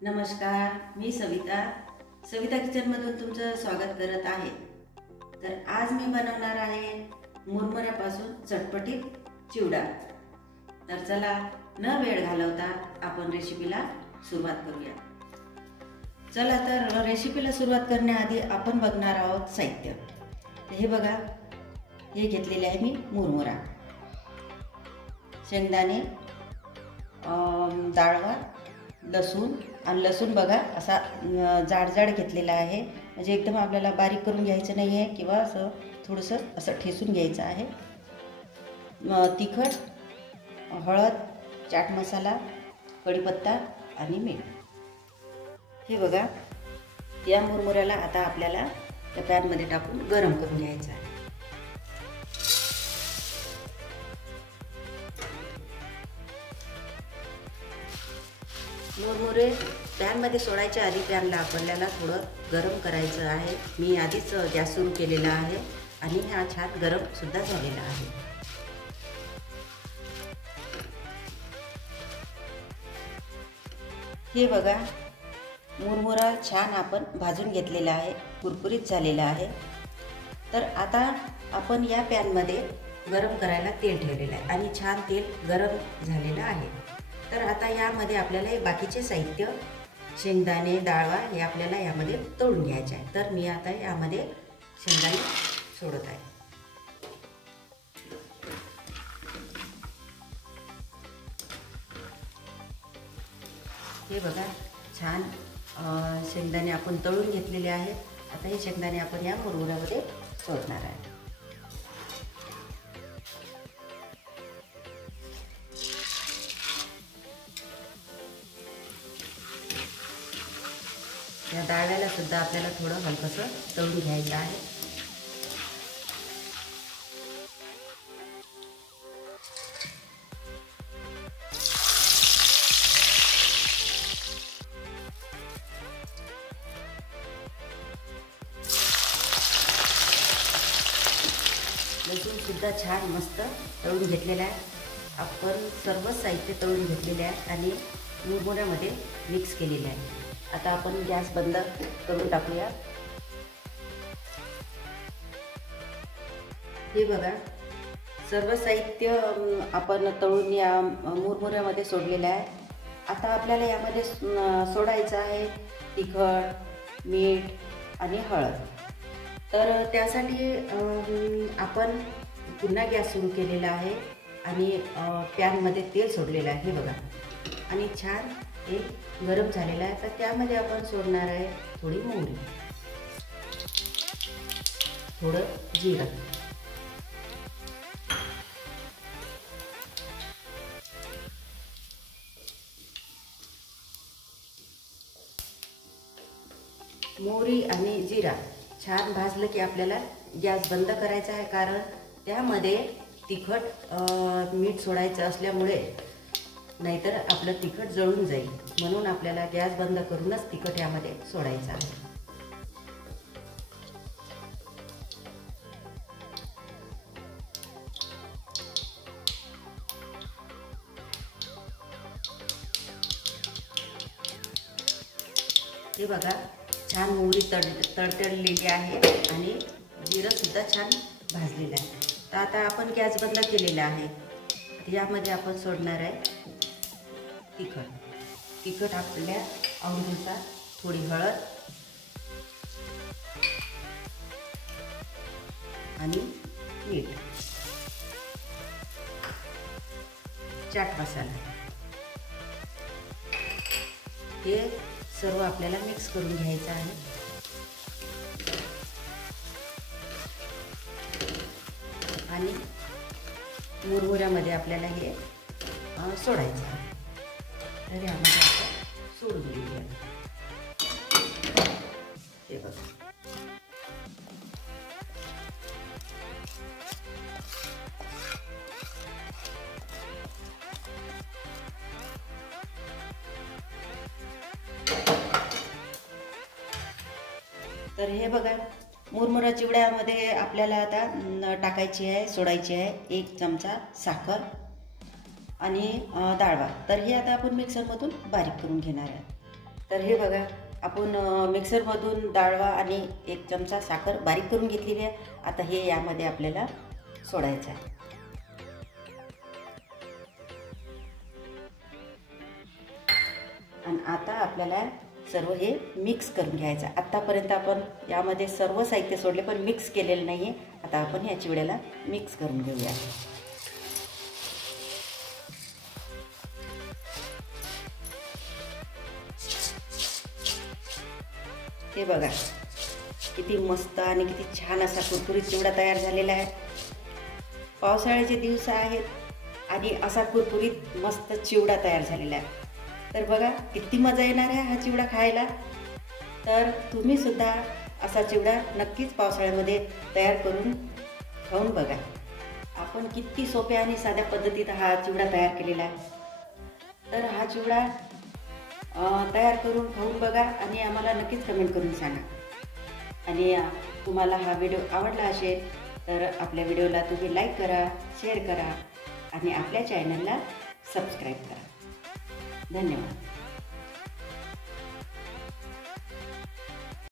नमस्कार, मी सविता किचनमधून तुमचं स्वागत करत आहे। तर आज मी बनवणार आहे मुरमुऱ्यापासून चटपटीत चिवडा। तर चला न वेळ घालवता आपण रेसिपीला सुरुवात करूया। चला तर रेसिपीला सुरुवात करण्याआधी आपण बघणार आहोत साहित्य। हे बघा, हे घेतलेले आहे मी मुरमुरा, शेंगदाणे, डाळवा, लसूण। आणि लसूण बघा असा जाड घेतलेला आहे, म्हणजे एकदम आपल्याला बारीक करून घ्यायचं नाही आहे किंवा असं थोडंसं असं ठेसून घ्यायचं आहे। तिखट, हळद, चाट मसाला, कढीपत्ता आणि मीठ। हे बघा, या मुरमुऱ्याला आता आपल्याला त्या पॅनमध्ये टाकून गरम करून घ्यायचं आहे। मुरमुरे पॅनमध्ये सोडायच्या आधी पॅनला आपल्याला थोडं गरम करायचं आहे। मी आधीच गॅस सुरू केलेला आहे आणि हा छान गरम सुद्धा झालेला आहे। हे बघा, मुरमुरा छान आपण भाजून घेतलेला आहे, कुरकुरीत झालेला आहे। तर आता आपण या पॅनमध्ये गरम करायला तेल ठेवलेलं आहे आणि छान तेल गरम झालेलं आहे। तर आता यामध्ये आपल्याला हे बाकीचे साहित्य, शेंगदाणे, डाळवा हे आपल्याला यामध्ये तळून घ्यायचे आहे। तर मी आता यामध्ये शेंगदाणे सोडत आहे। हे बघा, छान शेंगदाणे आपण तळून घेतलेले आहेत। आता हे शेंगदाणे आपण या मुरमुऱ्यामध्ये सोडणार आहे। या डाळव्याला सुद्धा आपल्याला थोडं हलकसं तळून घ्यायचं आहे। लसूण सुद्धा छान मस्त तळून घेतलेला आहे। आपण सर्व साहित्य तळून घेतलेले आहे आणि मुरमुऱ्यामध्ये मिक्स केलेले आहे। आता आपण गॅस बंद करून टाकूया। हे बघा, सर्व साहित्य आपण तळून या मुरमुऱ्यामध्ये सोडलेलं आहे। आता आपल्याला यामध्ये सोडायचं आहे तिखट, मीठ आणि हळद। तर त्यासाठी आपण पुन्हा गॅस सुरू केलेला आहे आणि पॅनमध्ये तेल सोडलेलं आहे। हे बघा, आणि छान हे गरम झालेला आहे। तर त्यामध्ये आपण सोडणार आहे थोडी मोहरी, थोडं जिरं, मोहरी आणि जिरा छान भाजलं की आपल्याला गॅस बंद करायचा आहे, कारण त्यामध्ये तिखट मीठ सोडायचं असल्यामुळे नाहीतर आपलं तिखट जळून जाईल, म्हणून आपल्याला गॅस बंद करूनच तिखट यामध्ये सोडायचं आहे। हे बघा, छान मोहरी तडतडलेली आहे आणि जिरं सुद्धा छान भाजलेलं आहे। तर आता आपण गॅस बंद केलेला आहे। यामध्ये आपण सोडणार आहे तिखट आपल्या आवडीनुसार, थोडी हळद आणि मीठ, चाट मसाला, हे सर्व आपल्याला मिक्स करून घ्यायचं आहे। आणि मुरमुऱ्यामध्ये आपल्याला हे सोडायचं आहे। तर यामध्ये आपण सोडून देऊया। हे बघा, तर हे बघा, मुरमुरा चिवड्यामध्ये आपल्याला आता टाकायची आहे, सोडायची आहे 1 चमचा साखर आणि डाळवा। तर हे आता आपण मिक्सरमधून बारीक करून घेणार आहे। तर हे बघा, आपण मिक्सरमधून डाळवा आणि 1 चमचा साखर बारीक करून घेतलेली आहे. आता हे यामध्ये आपल्याला सोडायचं आहे. आणि आता आपल्याला सर्व हे मिक्स करून घ्यायचं. आत्तापर्यंत आपण यामध्ये सर्व साहित्य सोडले पण मिक्स केलेलं नाही आहे. आता आपण या चिवड्याला मिक्स करून घेऊया. हे बघा, किती मस्त आणि किती छान असा कुरकुरीत चिवडा तयार झालेला आहे. पावसाळ्याचे दिवस आहेत आणि असा कुरकुरीत मस्त चिवडा तयार झालेला आहे. तर बघा, किती मजा येणार आहे हा चिवडा खायला. तर तुम्ही सुद्धा असा चिवडा नक्कीच पावसाळ्यामध्ये तयार करून खाऊन बघा. आपण किती सोप्या आणि साध्या पद्धतीत हा चिवडा तयार केलेला आहे. तर हा चिवडा तयार करून खाऊन बघा आणि आम्हाला नक्कीच कमेंट करून सांगा. आणि तुम्हाला हा व्हिडिओ आवडला असेल तर आपल्या व्हिडिओला तुम्ही लाईक करा, शेअर करा आणि आपल्या चॅनलला सबस्क्राईब करा. धन्यवाद.